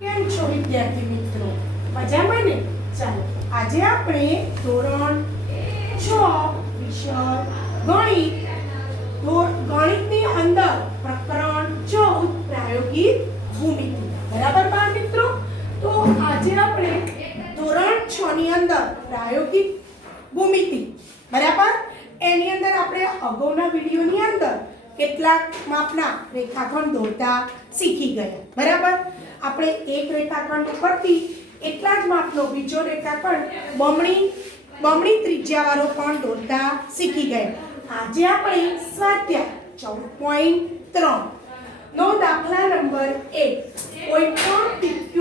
કેમ છો વિદ્યાર્થી મિત્રો? મજામાં ને? ચાલો આજે આપણે ધોરણ 6 વિષય ગણિતની અંદર પ્રકરણ 14 પ્રાયોગિક ભૂમિતિ. બરાબર બાળ મિત્રો? તો આજે આપણે ધોરણ 6 ની અંદર પ્રાયોગિક ભૂમિતિ, બરાબર, એની અંદર આપણે અગાઉના વિડિયોની અંદર કેટલાક માપના રેખાખંડ દોરતા શીખી ગયા. બરાબર, આપણે એક રેખાખંડ ઉપરથી એટલા જ માપનો બીજો રેખાખંડ બમણી ત્રિજ્યાવાળો પણ દોરતા શીખી ગયા. આજે આપણે સ્વાધ્યાય 14.3 નો દાખલા નંબર 1, કોઈ પણ PQ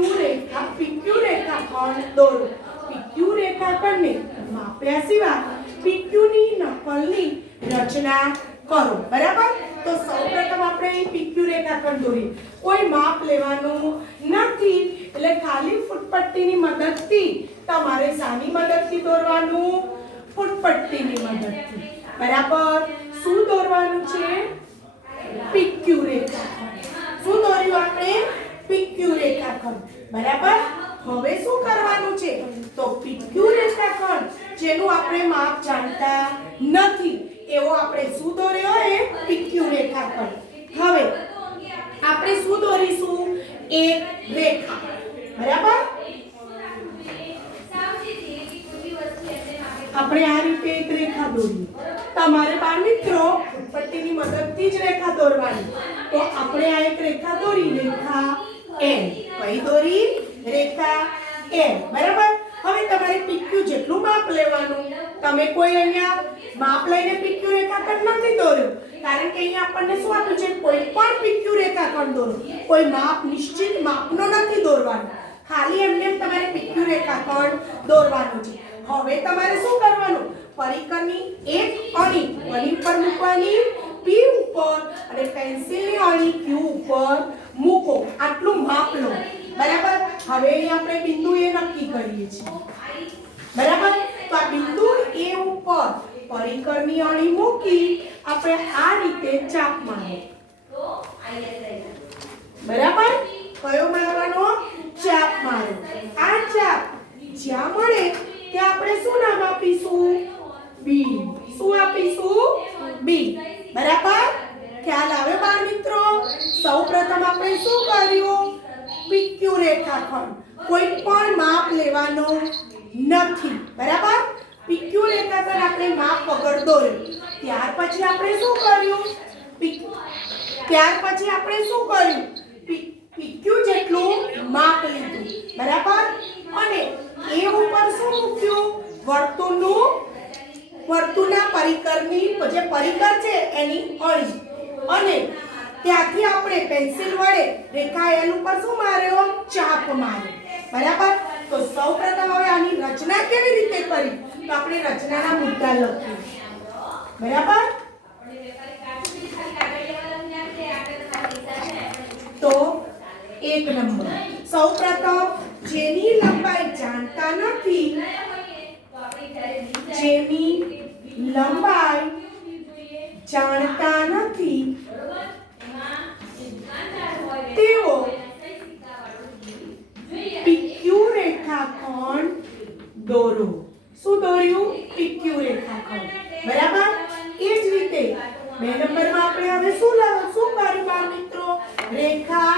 રેખાખંડ દોરો. PQ રેખાખંડને માપ્યા સિવાય PQ ની નકલની રચના કરો. બરાબર, તો સૌપ્રથમ આપણે PQ રેખાખંડ દોરીએ. કોઈ માપ લેવાનું નથી, એટલે ખાલી ફૂટપટ્ટીની મદદથી તમારે શાની મદદથી દોરવાનું? ફૂટપટ્ટીની મદદથી. બરાબર, શું દોરવાનું છે? PQ રેખાખંડ. શું દોર્યું આપણે? PQ રેખાખંડ. બરાબર, હવે શું કરવાનું છે? તો PQ રેખાખંડ જેનું આપણે માપ જાણતા નથી એવો આપણે શું દોર્યો? એ PQ રેખાખંડ. હવે આપણે શું દોરીશું? એક રેખા. બરાબર, આપણે આ રીતે એક રેખા દોરીએ. તમારે બાળ મિત્રો ફૂટપટ્ટીની મદદથી જ રેખા દોરવાની. તો આપણે આ એક રેખા દોરી, રેખા L. કઈ દોરી? રેખા L. બરાબર, હવે તમારે PQ જેટલું માપ લેવાનું. તમે કોઈ અહીંયા માપ લઈને PQ રેખાખંડ નથી દોર્યો, કારણ કે અહીંયા આપણને શું આપ્યું છે? કોઈ પણ PQ રેખાખંડ દોરો. કોઈ માપ નિશ્ચિત માપનો નથી દોરવાનો, ખાલી એમને તમારે PQ રેખાખંડ દોરવાનું છે. હવે તમારે શું કરવાનું? પરિકરની એક અણી પર મૂકવાની, P ઉપર, અને પેન્સિલની અણી Q ઉપર મૂકો. આટલું માપ લો. બરાબર, હવે અહીં આપણે બિંદુ A નક્કી કરીએ છીએ. બરાબર, તો આ બિંદુ A ઉપર પરિકરની અણી મૂકી આપણે આ રીતે ચાપ મારો. બરાબર, કયો મારવાનો? ચાપ મારો. આ ચાપ જ્યાં મળે ત્યાં આપણે શું નામ આપીશું? B. શું આપીશું? B. બરાબર, ખ્યાલ આવે બાળ મિત્રો? સૌપ્રથમ આપણે શું કર્યું? PQ રેખાખંડ કોઈ પણ માપ લેવાનો નથી. બરાબર, PQ રેખાખંડ આપણે માપ વગર દોર્યું. ત્યાર પછી આપણે શું કર્યું? PQ જેટલું માપ લીધું. બરાબર, અને એ ઉપર શું મૂક્યું? વર્તુળના પરિકરની જે પરિકર છે એની અણી, અને ત્યાંથી આપણે પેન્સિલ વડે રેખા L ઉપર શું માર્યો? ચાપ માર્યો. બરાબર, તો સૌપ્રથમ હવે આની રચના કેવી રીતે કરી? તો આપણે રચનાના મુદ્દા લખીએ. બરાબર, તો 1 નંબર, સૌપ્રથમ જેની લંબાઈ જાણતા નથી, તેઓ PQ રેખાખંડ દોરો. શું દોર્યું? PQ રેખાખંડ. બરાબર, એ જ રીતે 2 નંબરમાં આપણે હવે શું કર્યું બાળ મિત્રો? રેખા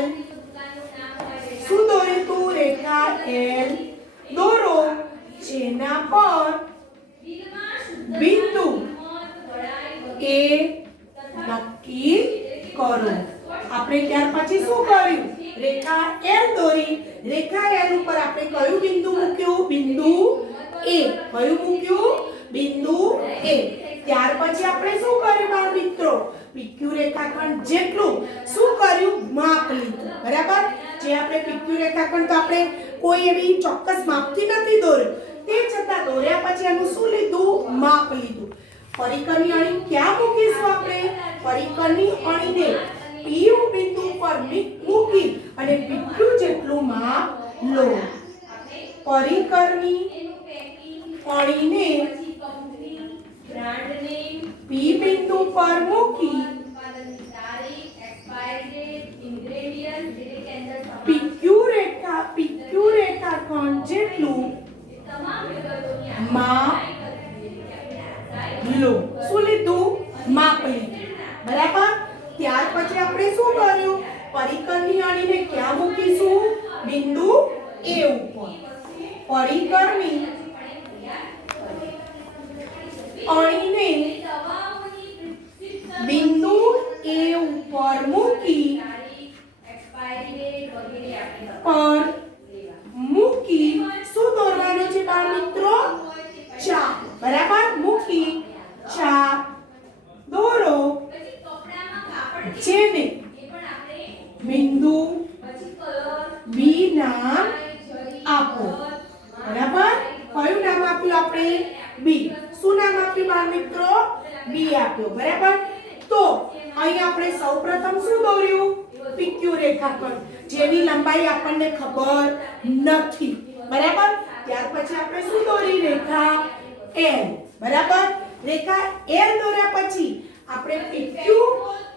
L. શું દોર્યું તું? રેખા L દોરો, જેના પર બિંદુ A નક્કી કરો. આપણે ત્યાર પછી શું કર્યું? રેખા L દોરી. રેખા L ઉપર આપણે કયું બિંદુ મૂક્યું? બિંદુ A. કયું મૂક્યું? બિંદુ A. ત્યાર પછી આપણે શું કર્યું બાળ મિત્રો? PQ રેખાખંડ જેટલું શું કર્યું? માપ લીધું. બરાબર, જે આપણે PQ રેખાખંડ તો આપણે કોઈ એવી ચોક્કસ માપથી નથી દોર્યું, તે છતાં દોર્યા પછી એનું શું લીધું? માપ લીધું. પરિકરની અણી ક્યાં મૂકીશું આપણે? પરિકરની અણીને P બિંદુ પર મૂકી અને PQ જેટલું માપ લો. પરિકરની અણીને P બિંદુ પર મૂકી PQ પરિકરની અણીને બિંદુ A ઉપર મૂકી શું દોરવાનું છે બાળ મિત્રો? ચાપ. બરાબર, મૂકી ચાપ દોરો જેને બિંદુ B નામ આપો. બરાબર, કયું નામ આપ્યું આપણે? B. શું નામ આપ્યું બાળ મિત્રો? B આપ્યું. બરાબર, તો અહીં આપણે સૌપ્રથમ શું દોર્યું? PQ રેખાખંડ, જેની લંબાઈ આપણને ખબર નથી. બરાબર, ત્યાર પછી આપણે શું દોરી? રેખા L. બરાબર, રેખા L દોર્યા પછી આપણે PQ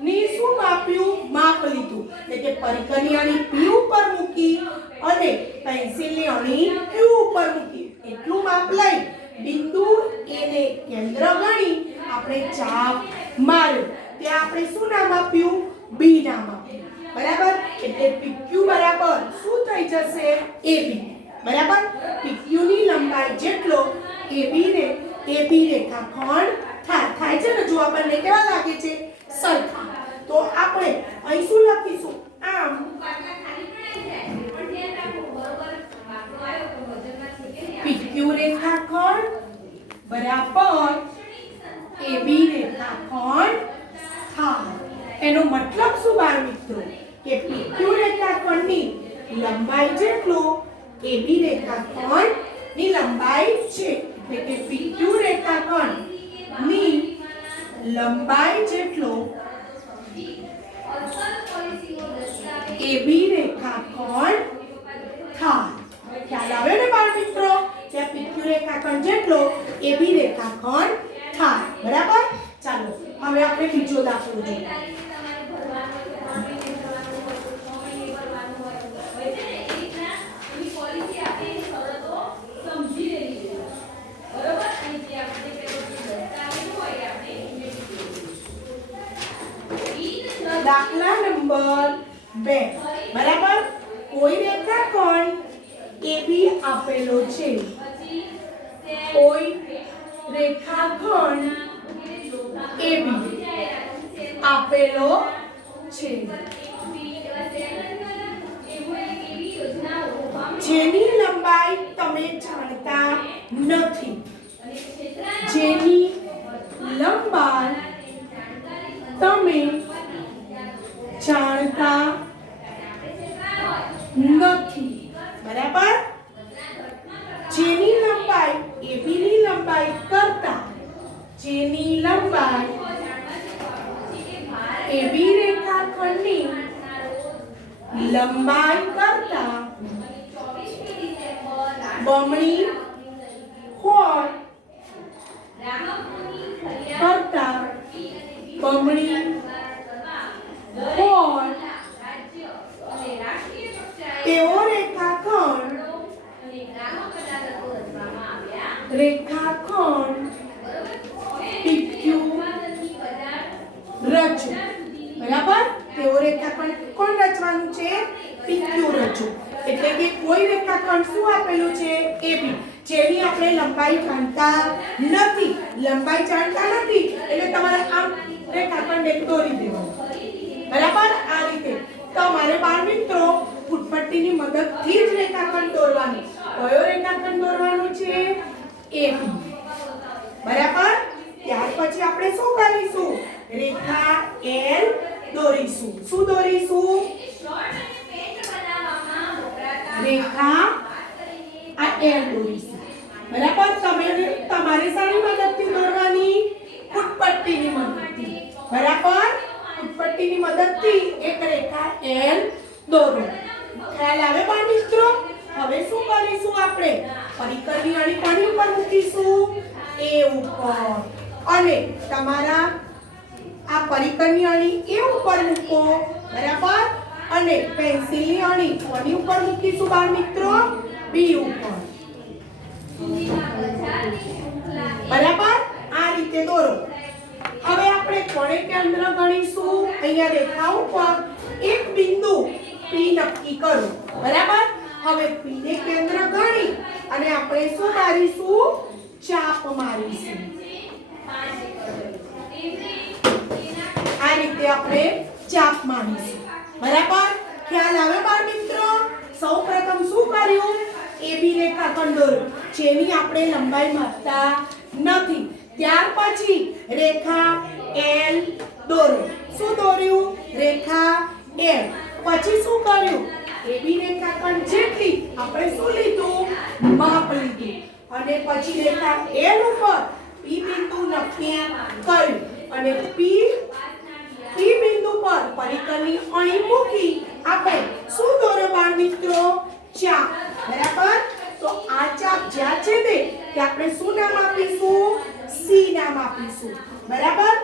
ની શું માપ્યું? માપ લીધું. એટલે કે પરિકરની અણી P ઉપર મૂકી અને પેન્સિલની અણી Q ઉપર મૂકી. એટલું માપ લઈ બિંદુ A ને કેન્દ્ર ગણી આપણે ચાપ માર્યો. ત્યાં આપણે શું નામ આપ્યું? B નામ આપ્યું. બરાબર, એટલે PQ બરાબર શું થઈ જશે? AB. બરાબર, PQ ની લંબાઈ જેટલો AB રેખાખંડ થાય છે ને. જો આપણને કેવા લાગે છે? સરખા. તો આપણે અહીં શું લખીશું? આમ PQ રેખાખંડ બરાબર AB રેખાખંડ થાય. એનો મતલબ શું બાળ મિત્રો? કે PQ રેખાખંડની લંબાઈ જેટલો AB રેખાખંડ ની લંબાઈ છે. એટલે કે PQ રેખાખંડ ની લંબાઈ જેટલો AB રેખાખંડ થાય. ખ્યાલ આવ્યો ને બાળ મિત્રો? કે PQ રેખાખંડ જેટલો AB રેખાખંડ થાય. બરાબર, ચાલો હવે આપણે બીજો દાખલો જોઈએ. દાખલા નંબર 2. બરાબર, કોઈ રેખાખંડ AB આપેલો છે. કોઈ રેખાખંડ AB આપેલો છે જેની લંબાઈ તમે જાણતા નથી. જેની લંબાઈ તમે જાણતા નથી. બરાબર, જેની લંબાઈ AB ની લંબાઈ કરતા AB રેખાખંડની લંબાઈ કરતા બમણી હોય તેવો રેખાખંડ PQ રચો. બરાબર, તેવો રેખાખંડ કોણ રચવાનું છે? PQ રચો. એટલે કે કોઈ રેખાખંડ શું આપેલું છે? AB, જેની આપણે લંબાઈ જાણતા નથી. લંબાઈ જાણતા નથી એટલે તમારે આમ રેખાખંડ એક દોરી દેવાનું. બરાબર, આ રીતે તમારે બાળ મિત્રો ફૂટપટ્ટીની મદદથી જ રેખાખંડ દોરવાનું. કયો રેખાખંડ દોરવાનો છે? AB. બરાબર, ત્યાર પછી આપણે શું કરીશું? રેખા L દોરીશું. શું દોરીશું? રેખા આ L દોરીશું. બરાબર, તમારે શાની મદદથી દોરવાની? ફૂટપટ્ટીની મદદથી. બરાબર, ફૂટપટ્ટીની મદદથી એક રેખા L દોરો. ખ્યાલ આવે બાળ મિત્રો? હવે શું કરીશું આપણે? પરિકરની અણી કોની ઉપર મૂકીશું? A ઉપર. અને તમારા આ પરિકરની અણી A ઉપર મૂકો. બરાબર, અને પેન્સિલની અણી કોની ઉપર મૂકીશું બાળ મિત્રો? B ઉપર. બરાબર, આ રીતે દોરો. હવે આપણે કોણે કેન્દ્ર ગણીશું? અહીંયા રેખા ઉપર એક બિંદુ P નક્કી કરો. બરાબર, હવે P ને કેન્દ્ર ગણી અને આપણે શું મારીશું? ચાપ મારીશું. આ રીતે આપણે ચાપ મારીશું. બરાબર? ખ્યાલ આવે બાળ મિત્રો? સૌપ્રથમ શું કર્યું? AB રેખાખંડ દોર્યો જેની આપણે લંબાઈ માપતા નથી. ત્યાર પછી રેખા L દોરો. શું દોર્યું? રેખા L. પછી શું કર્યું? AB રેખાખંડ જેટલી આપણે શું લીધું? માપ લીધું. અને પછી રેખા L ઉપર P બિંદુ નક્કી કર્યું અને P બિંદુ પર પરિકરની અણી મૂકી આપણે શું દોર્યો બાળ મિત્રો? ચાપ. બરાબર? તો આ ચાપ જ્યાં છેદે ત્યાં આપણે શું નામ આપીશું? C નામ આપીશું. બરાબર?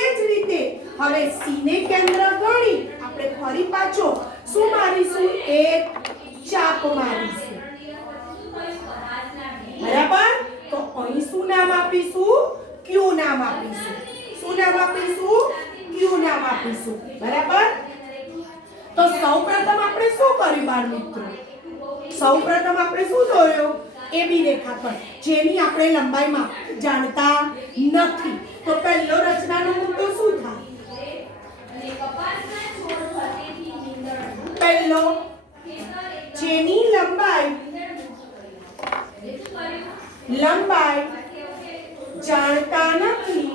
એ જ રીતે હવે C ને કેન્દ્ર ગણી આપણે ફરી પાછો શું મારીશું? એક ચાપ મારીશું. બરાબર? તો અહીં શું નામ આપીશું? Q નામ આપીશું. શું નામ આપીશું? Q નામ આપીશું. બરાબર? તો સૌપ્રથમ આપણે શું કર્યું બાળ મિત્રો? સૌપ્રથમ આપણે શું દોર્યો? AB રેખાખંડ જેની આપણે લંબાઈમાં જાણતા નથી. તો પહેલો રચનાનો મુદ્દો શું થાય? પહેલો જેની લંબાઈ જાણતા નથી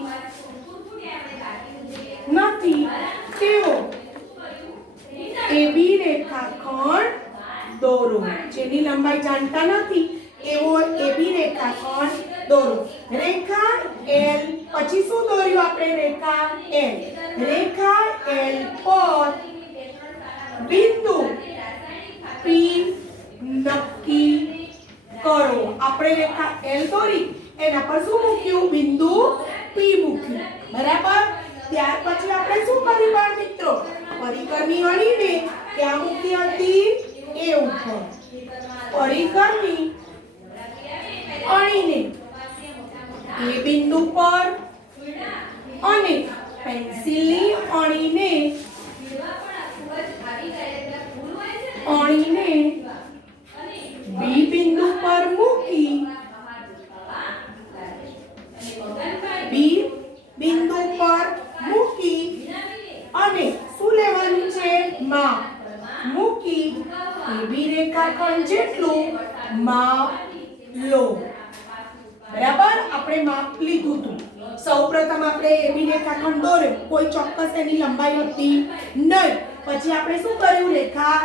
તેઓ AB રેખાખંડ દોરો. જેની લંબાઈ જાણતા નથી એવો AB રેખાખંડ દોરો. રેખા L પછી શું દોર્યું આપણે? રેખા L. રેખા L પર બિંદુ P નક્કી કરો. આપણે રેખા L દોરી એના પર શું મૂક્યું? બિંદુ P મૂક્યું. બરાબર? ત્યાર પછી આપણે શું કર્યું બાળ મિત્રો? પરિકરની અણીને ક્યાં મૂકી હતી? A ઉપર. પરિકરની અણીને A બિંદુ પર અને પેન્સિલની અણીને B બિંદુ પર મૂકી અને શું લેવાનું છે? માપ મૂકી AB રેખાખંડ જેટલું માપ લો. બરાબર? આપણે માપ લીધું હતું. સૌપ્રથમ આપણે AB રેખાખંડ દોર્યો. કોઈ ચોક્કસ એની લંબાઈ હતી નહીં. પછી આપણે શું કર્યું? રેખા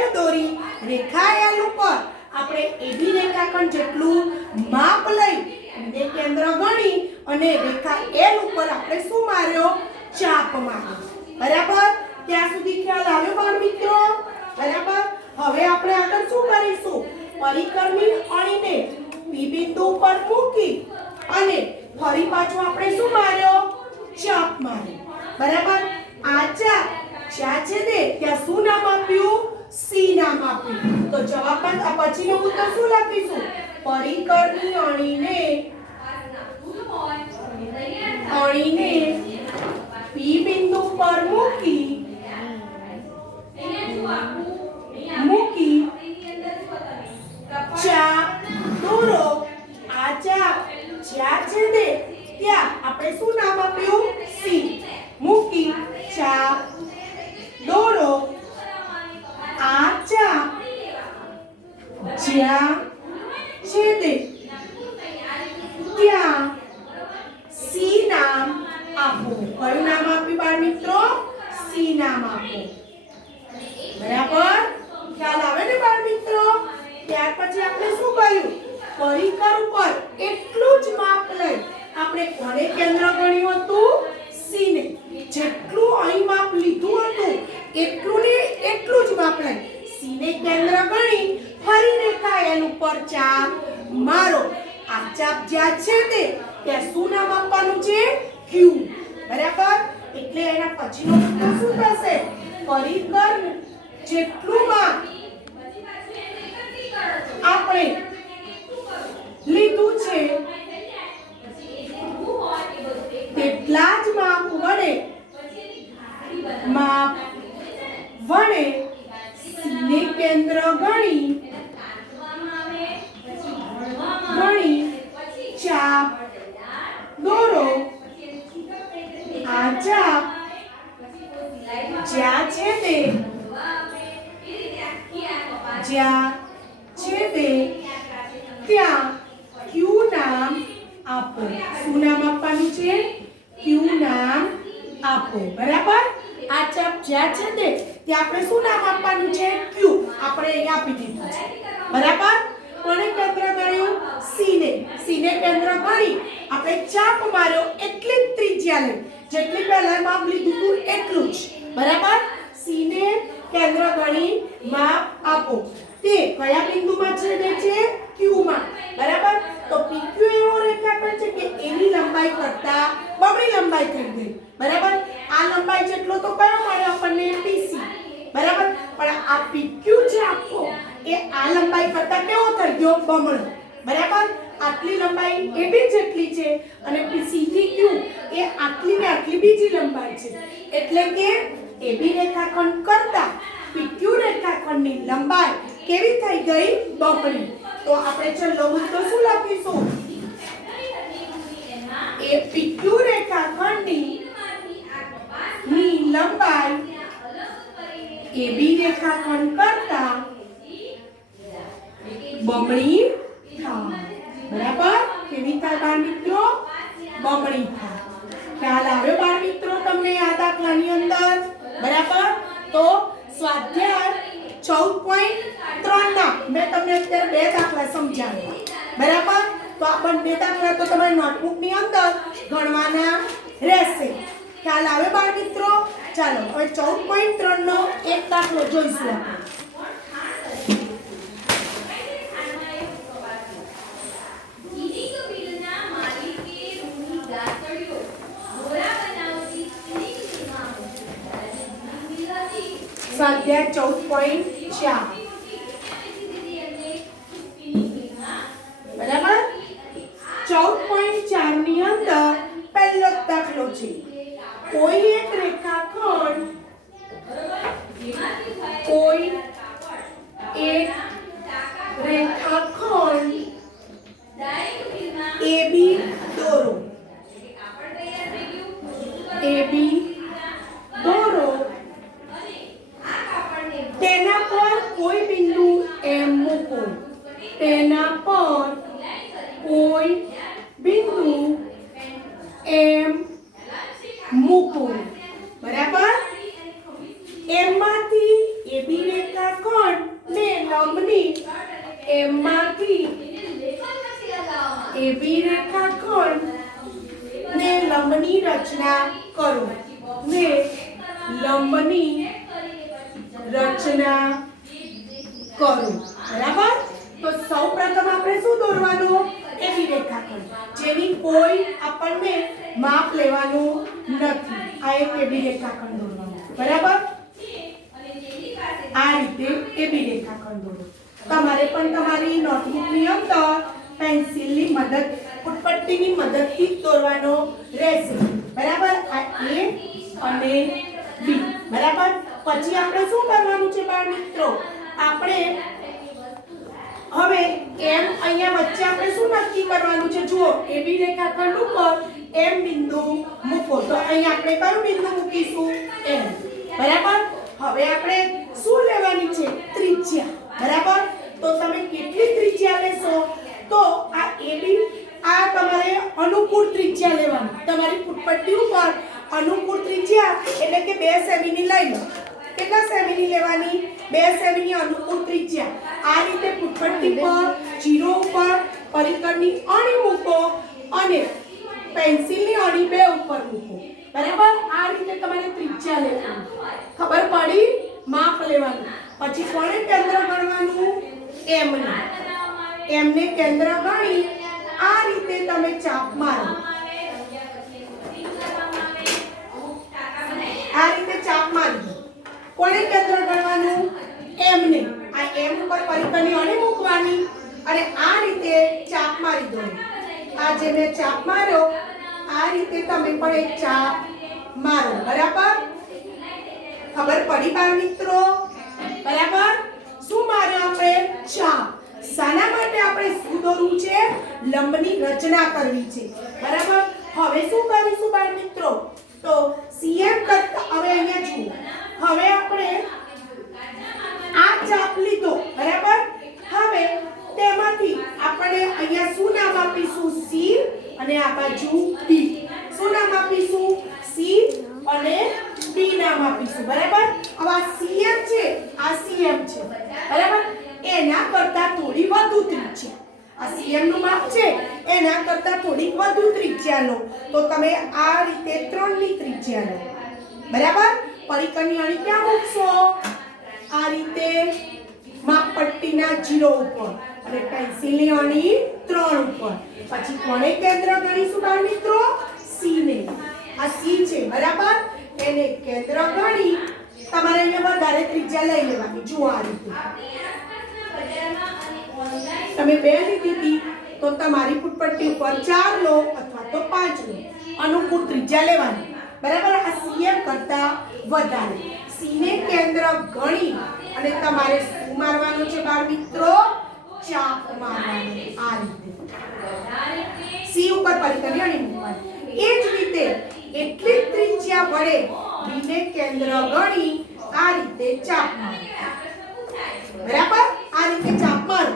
L દોરી. રેખા L ઉપર આપણે AB રેખાખંડ જેટલું માપ લઈ અને કેન્દ્ર ગણી અને રેખા L ઉપર આપણે શું માર્યો? ચાપ માર્યો. બરાબર? ત્યાં સુધી ખ્યાલ આવ્યો બાળ મિત્રો? બરાબર? હવે આપણે આગળ શું કરીશું? પરિકરની અણીને P બિંદુ પર મૂકી અને ફરી પાછો આપણે શું માર્યો? ચાપ માર્યો. બરાબર? આ ચાપ જ્યાં છેદે ત્યાં શું નામ આપ્યું? C નામ આપ્યું. તો જવાબમાં આ પછીનો મુદ્દો શું લખીશું? પરિકરની અણીને P બિંદુ પર મૂકી ચાપ દોરો. આ ચાપ જ્યાં છેદે ત્યાં આપણે શું નામ આપ્યું? C. મૂકી ચાપ દોરો. આ ચાપ જ્યાં છેદે ત્યાં C નામ આપો. કયું નામ આપ્યું બાળ મિત્રો? C નામ આપો. બરાબર? ખ્યાલ આવે ને બાળ મિત્રો? ત્યાર પછી આપણે શું કર્યું? પરિકર ઉપર એટલું જ માપ લઈ આપણે કોને કેન્દ્ર ગણ્યું હતું? C ને. જેટલું અહીં માપ લીધું હતું એટલું ને એટલું જ માપ લઈ C ને કેન્દ્ર ગણી ફરી રેખા L ઉપર ચાપ મારો. આ ચાપ જ્યાં છેદે ત્યાં શું નામ આપવાનું છે? Q. બરાબર? એટલે એના પછીનો મુદ્દો શું થશે? પરિકર જેટલું માપ આપણે લીધું છે તેટલા જ માપ વડે C ને કેન્દ્ર ગણી જ્યાં છેદે ત્યાં ક્યુ નામ આપો. શું નામ આપવાનું છે? ક્યુ નામ આપો. બરાબર? આ ચાપ જ્યાં છેદે ત્યાં આપણે શું નામ આપવાનું છે? ક્યુ. આપણે અહીંયા આપી દીધું છે. બરાબર? કોને કેન્દ્ર ગણ્યું? સી ને કેન્દ્ર ગણી આપણે ચાપ માર્યો એટલી જ ત્રિજ્યા લે, જેટલી પહેલા માપ લીધું હતું એટલું જ. બરાબર? સી ને કેન્દ્ર ગણી માપ આપો. તે કયા બિંદુમાં છેદે છે? ક્યુ માં. બરાબર? તો પીક્યુ એવો રેખાખંડ છે કે એની લંબાઈ કરતા બમણી લંબાઈ થઈ ગઈ. બરાબર? આ લંબાઈ જેટલો તો કયો મળ્યો આપણને? પીસી. બરાબર? પણ આ પીક્યુ છે આખો એ આ લંબાઈ કરતા કેવો થઈ ગયો? બમણો. બરાબર? આટલી લંબાઈ એ બી જેટલી છે અને સી થી ક્યુ એ આટલી ને આટલી બીજી લંબાઈ છે. એટલે કે એબી રેખાખંડ કરતા પીક્યુ રેખાખંડની લંબાઈ કેવી થઈ ગઈ? બમણી. તો આપણે છેલ્લો મુદ્દો શું લખીશું? એ પીક્યુ રેખાખંડની લંબાઈ એબી રેખાખંડ કરતા બમણી થાય. બરાબર? કેવી થાય બાળ મિત્રો? બમણી થાય. ખ્યાલ આવ્યો બાળ મિત્રો તમને આ દાખલાની અંદર? બરાબર? તો સ્વાધ્યાય 14.3 ના મેં તમને અત્યારે બે દાખલા સમજાવ્યા. બરાબર? તો આ બંને દાખલા તો તમારી નોટબુકની અંદર ગણવાના રહેશે. ખ્યાલ આવે બાળ મિત્રો? ચાલો હવે 14.3 નો એક દાખલો જોઈશું આપણે. સ્વાધ્યાય 14.4. બરાબર? 14.4 ની અંદર પહેલો દાખલો છે. કોઈ એક રેખાખંડ AB દોરો. AB દોરો. તેના પર કોઈ બિંદુ M મૂકો. તેના પર કોઈ બિંદુ M મૂકો. બરાબર? M માંથી AB રેખાખંડ ને લંબની M માંથી AB રેખાખંડ ને લંબની રચના કરો. ને લંબની રચના કરો. બરાબર? તો સૌપ્રથમ આપણે શું દોરવાનું? AB રેખાખંડ જેની કોઈ આપણને માપ લેવાનું નથી. આ એક AB રેખાખંડ દોરવાનું. બરાબર? આ રીતે AB રેખાખંડ દોરો. તમારે પણ તમારી નોટબુકની અંદર પેન્સિલની મદદ પુટપટ્ટીની મદદથી દોરવાનો રહેશે. બરાબર? આ A અને B. બરાબર? પછી આપણે શું કરવાનું છે બાળ મિત્રો? આપણે હવે M અહીંયા વચ્ચે આપણે શું નક્કી કરવાનું છે? જુઓ, AB રેખાખંડ ઉપર M બિંદુ મૂકો. તો અહીંયા આપણે કયું બિંદુ મૂકીશું? M. બરાબર? હવે આપણે શું લેવાની છે? ત્રિજ્યા. બરાબર? તો તમે કેટલી ત્રિજ્યા લેશો? તો આ AB આ તમારે અનુકૂળ ત્રિજ્યા લેવાની. તમારી પુટપટ્ટી ઉપર અનુકૂળ ત્રિજ્યા એટલે કે 2 સેમીની લઈ લો. કેટલા સેમીની લેવાની? 2 સેમીની અનુકૂળ ત્રિજ્યા. આ રીતે પુટપટ્ટી પર 0 ઉપર પરિકરની અણી મૂકો અને પેન્સિલની અણી 2 ઉપર મૂકો. બરાબર? આ રીતે તમારે ત્રિજ્યા લેવાની. ખબર પડી? માપ લેવાનું. પછી કોને કેન્દ્ર ગણવાનું? M ને. M ને કેન્દ્ર ગણી આ રીતે તમે ચાપ મારો. આ રીતે ચાપ મારી. કોને કેન્દ્ર ગણવાનું? M ને. આ M ઉપર પરિકરની અણી મૂકવાની અને આ રીતે ચાપ મારી દો. આ જે મેં ચાપ માર્યો આ રીતે તમે પણ એક ચાપ મારો. બરાબર? ખબર પડી બાળ મિત્રો? બરાબર? શું માર્યો આપણે? ચાપ. શાના માટે આપણે શું દોરવું છે? લંબની રચના કરવી છે. બરાબર? હવે શું કરીશું બાળ મિત્રો? તો CM કરતા હવે અહીંયા જુઓ. હવે આપણે આ ચાપ લીધો. બરાબર? એના કરતા થોડી વધુ ત્રિજ્યા, આ સીએમ નું માપ છે એના કરતા થોડી વધુ ત્રિજ્યા લો તો તમે આ રીતે 3 ની ત્રિજ્યા લો, બરાબર. પરિકરની અણી ક્યાં મૂકશો? આ રીતે માપપટ્ટીના 0 ઉપર અને પેન્સિલની અણી 3 ઉપર. પછી કોને કેન્દ્ર ગણીશું બાળ મિત્રો? સી ને. આ સી છે, બરાબર. એને કેન્દ્ર ગણી તમારે અહીંયા વધારે ત્રિજ્યા લઈ લેવાની. જુઓ આ રીતે તમે 2 લીધી હતી તો તમારી ફૂટપટ્ટી ઉપર 4 લો અથવા તો 5 લો, અનુકૂળ ત્રિજ્યા લેવાની, બરાબર. આ સીએમ કરતા વધારે સી ને કેન્દ્ર ગણી અને તમારે શું મારવાનું છે બાળ મિત્રો? ચાપ મારવાની. આ રીતે સી ઉપર પરિકરની અણી મૂકવાની. એ જ રીતે એટલી ત્રિજ્યા વડે બી ને કેન્દ્ર ગણી આ રીતે ચાપ મારો, બરાબર. આ રીતે ચાપ મારો.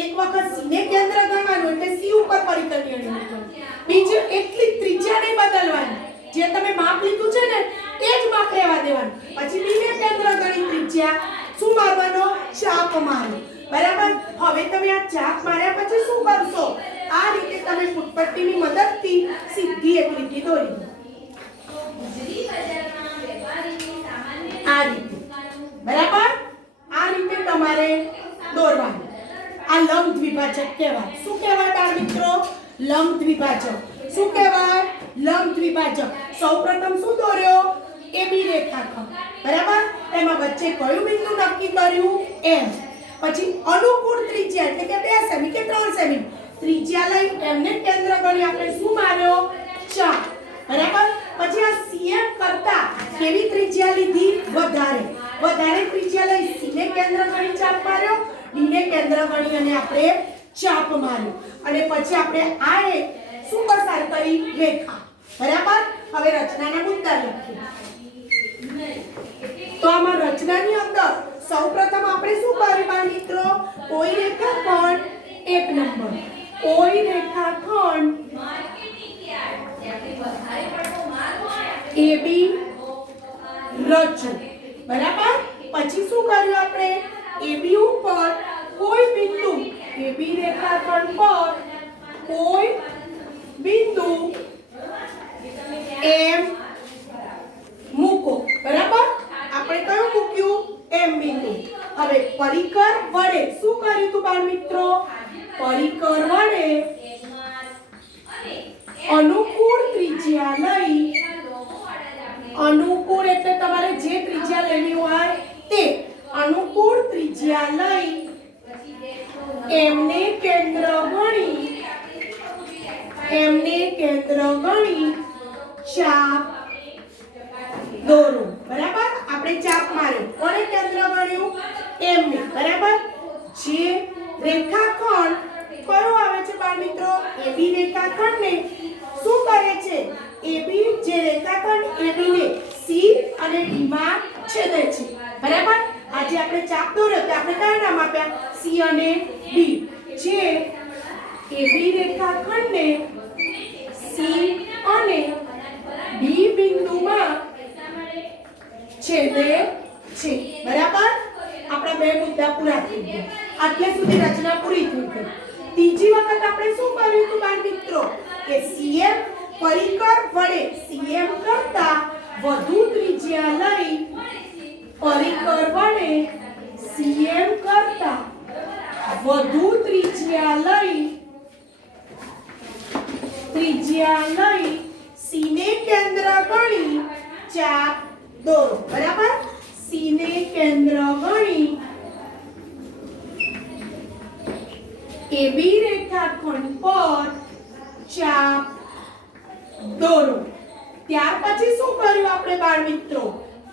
એક વખત સી ને કેન્દ્ર ગણવાનું એટલે સી ઉપર પરિકરની અણી મૂકવાની. બીજું એટલી ત્રિજ્યા નહીં બદલવાની, જે તમે માપ લીધું છે ને એ જ માપ રહેવા દેવાનું. પછી બી ને કેન્દ્ર ગણી ત્રિજ્યા શું મારવાનો? ચાપ મારો, બરાબર. હવે તમે આ ચાપ માર્યા પછી શું કરશો? આ રીતે તમે ફૂટપટ્ટીની મદદથી સીધી એક લીટી દોરી દો. આ રીતે, બરાબર. આ રીતે તમારે દોરવાનું. આ લંબ દ્વિભાજક કહેવાય. શું કહેવાય બાળ મિત્રો? લંબ દ્વિભાજક. શું કહેવાય? લંબ દ્વિભાજક. સૌપ્રથમ શું દોર્યો? એબી રેખાખંડ, બરાબર. એમાં વચ્ચે કયું બિંદુ નક્કી કર્યું? એમ. પછી અનુકૂળ ત્રિજ્યા એટલે કે 2 સેમી કે 3 સેમી ત્રિજ્યા લઈ એમને કેન્દ્ર ગણી આપણે શું માર્યો? ચાપ, બરાબર. પછી આ સીએમ કરતા કેવી ત્રિજ્યા લીધી? વધારે. વધારે ત્રિજ્યા લઈ સી ને કેન્દ્ર ગણી ચાપ માર્યો, ડી ને કેન્દ્ર ગણી અને આપણે ચાપ માર્યો. અને પછી આપણે આ એક શું પસાર કરી? રેખા, બરાબર. હવે રચનાના મુદ્દા લખીએ. તો આમાં રચનાની અંદર સૌપ્રથમ આપણે શું કર્યું મિત્રો? કોઈ રેખાખંડ 1 નંબર, કોઈ રેખાખંડ AB રચો, બરાબર. પછી શું કર્યું આપણે? AB ઉપર કોઈ બિંદુ, AB રેખાખંડ પર કોઈ બિંદુ M મૂકો, બરાબર. આપણે કયું મૂક્યું? M બિંદુ. હવે પરિકર વડે શું કર્યું તું બાળ મિત્રો? પરિકર વડે અનુકૂળ ત્રિજ્યા લઈ, અનુકૂળ એટલે તમારે જે ત્રિજ્યા લેવી હોય તે અનુકૂળ ત્રિજ્યા લઈ એમને કેન્દ્ર ગણી ચાપ દોરો, બરાબર. આપણે ચાપ માર્યો. કોને કેન્દ્ર ગણ્યું? એમને, બરાબર. જે રેખાખંડ કયો આવે છે બાળ મિત્રો? AB રેખાખંડને શું કરે છે? AB જે રેખાખંડ AB ને C અને D માં છેદે છે, બરાબર. આજે આપણે ચાપ દોર્યો તો આપણે કયા નામ આપ્યા? C અને D. જે AB રેખાખંડને C અને D બિંદુમાં છેદે છે, બરાબર. આપણા બે મુદ્દા પૂરા થઈ ગયા. આટલે સુધી રચના પૂરી થઈ ગઈ. ત્રીજી વખત આપણે શું કર્યું હતું બાળ મિત્રો? કે CM પરિકર વડે CM કરતા વધુ ત્રિજ્યા લઈ, પરિકર વડે CM કરતા વધુ ત્રિજ્યા લઈ C ને કેન્દ્ર ગણી ચાપ દોરો, બરાબર. C ને કેન્દ્ર ગણી AB રેખાખંડ પર ચાપ દોરો. ત્યાર પછી શું કર્યું આપણે બાળ મિત્રો?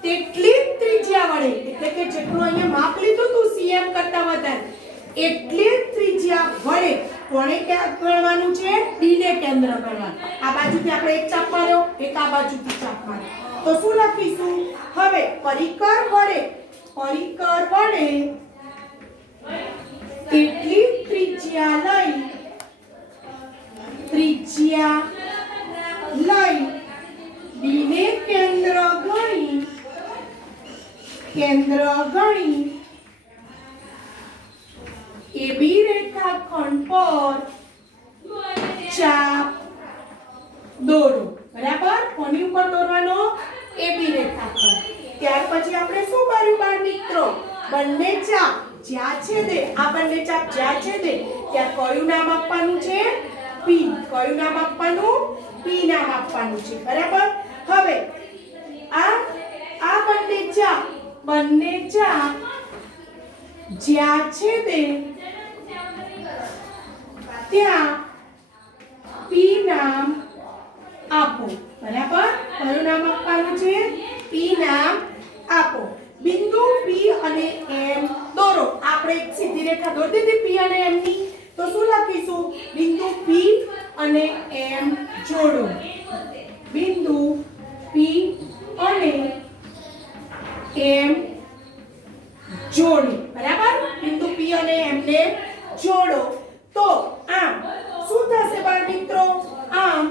તેટલી જ ત્રિજ્યા વડે એટલે કે જેટલું અહીંયા માપ લીધું હતું CM કરતા વધારે એટલી જ ત્રિજ્યા વડે કોને ગણવાનું છે? D ને કેન્દ્ર ગણવાનું. આ બાજુથી આપણે એક ચાપ માર્યો, એક આ બાજુથી ચાપ માર્યો. તો શું લખીશું? હવે પરિકર વડે કેટલી ત્રિજ્યા લઈ D ને કેન્દ્ર ગણી એબી રેખાખંડ પર ચાપ દોરો. બરાબર? કોની ઉપર દોરવાનો? એબી રેખાખંડ. ત્યાર પછી આપણે શું કર્યું બાળ મિત્રો? બંને ચાપ જ્યાં છેદે, આ બંને ચાપ જ્યાં છેદે ત્યાં કયું નામ આપવાનું છે? પી. કયું નામ આપવાનું? પી નામ આપવાનું છે. બરાબર? હવે આ બંને ચાપ જ્યાં છેદે ત્યાં પી નામ આપો. બરાબર? કયું નામ આપવાનું છે? પી નામ આપો. બિંદુ પી અને એમ દોરો. આપણે એક સીધી રેખા દોરી દીધી પી અને એમ ની, તો શું લખીશું? બિંદુ પી અને એમ જોડો. બિંદુ પી અને એમ જોડો. બરાબર? બિંદુ પી અને એમ ને જોડો. તો આમ શું થશે બાળ મિત્રો? આમ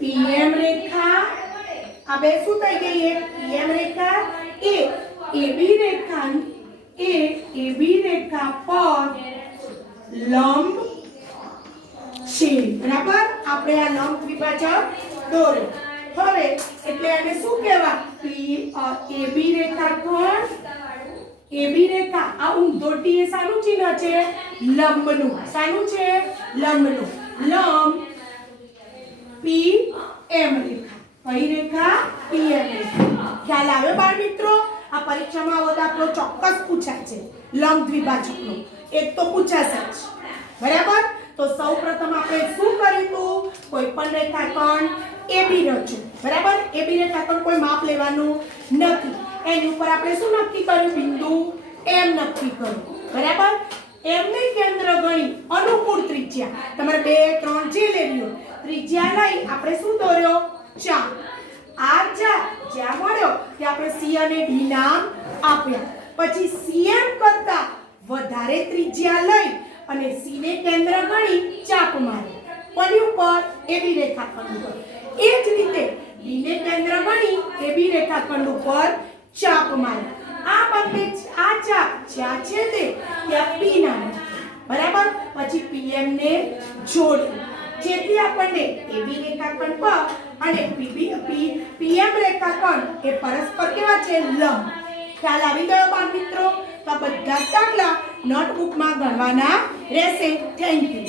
પીએમ રેખા, આ બે શું થઈ ગઈ? એક પીએમ રેખા, એક એબી રેખા, એબી રેખા પર લંબ છે. બરાબર? આપણે આ લંબ દ્વિભાજક દોર્યો. હવે એટલે આને શું કહેવાય? એબી રેખાખંડ, એબી રેખા, આ ઊંધો ટી એ શાનું ચિહ્ન છે? લંબનું. શાનું છે? લંબનું. લંબ પી એમ રેખા. કઈ રેખા? પી એમ રેખા. ખ્યાલ આવે બાળ મિત્રો? આ પરીક્ષામાં આવો દાખલો ચોક્કસ પૂછાય છે લંબ દ્વિભાજકનો. એક તો પૂછાશે જ. બરાબર? તો સૌપ્રથમ આપણે શું કરીશું? કોઈ પણ રેખાખંડ એબી રચો. બરાબર? એબી રેખાખંડ કોઈ માપ લેવાનું નથી. એની ઉપર આપણે શું નક્કી કર્યું? બિંદુ એમ નક્કી કર્યું. બરાબર? એમને કેન્દ્ર ગણી અનુકૂળ ત્રિજ્યા, તમારે 2 3 જે લેવી હોય ત્રિજ્યા લઈ આપણે શું દોર્યો? ચાપ. આ ચાપ જ્યાં મળ્યો ત્યાં આપણે સી અને ડી નામ આપ્યા. પછી સીએમ કરતા વધારે ત્રિજ્યા લઈ અને સી ને કેન્દ્ર ગણી ચાપ મારી. કોની ઉપર? એબી રેખાખંડ ઉપર. એ જ રીતે ડી ને કેન્દ્ર ગણી એબી રેખાખંડ ઉપર ચાપ મારી. આ બંને આ ચાપ જ્યાં છેદે ત્યાં પી નામ. બરાબર? પછી પીએમ ને જોડ્યું, જેથી આપણને એબી રેખાખંડ પર અને પીએમ રેખાખંડ એ પરસ્પર કેવા છે? લંબ. ખ્યાલ આવી ગયો બાળ મિત્રો? તો બધા દાખલા નોટબુકમાં ગણવાના રહેશે. Thank you.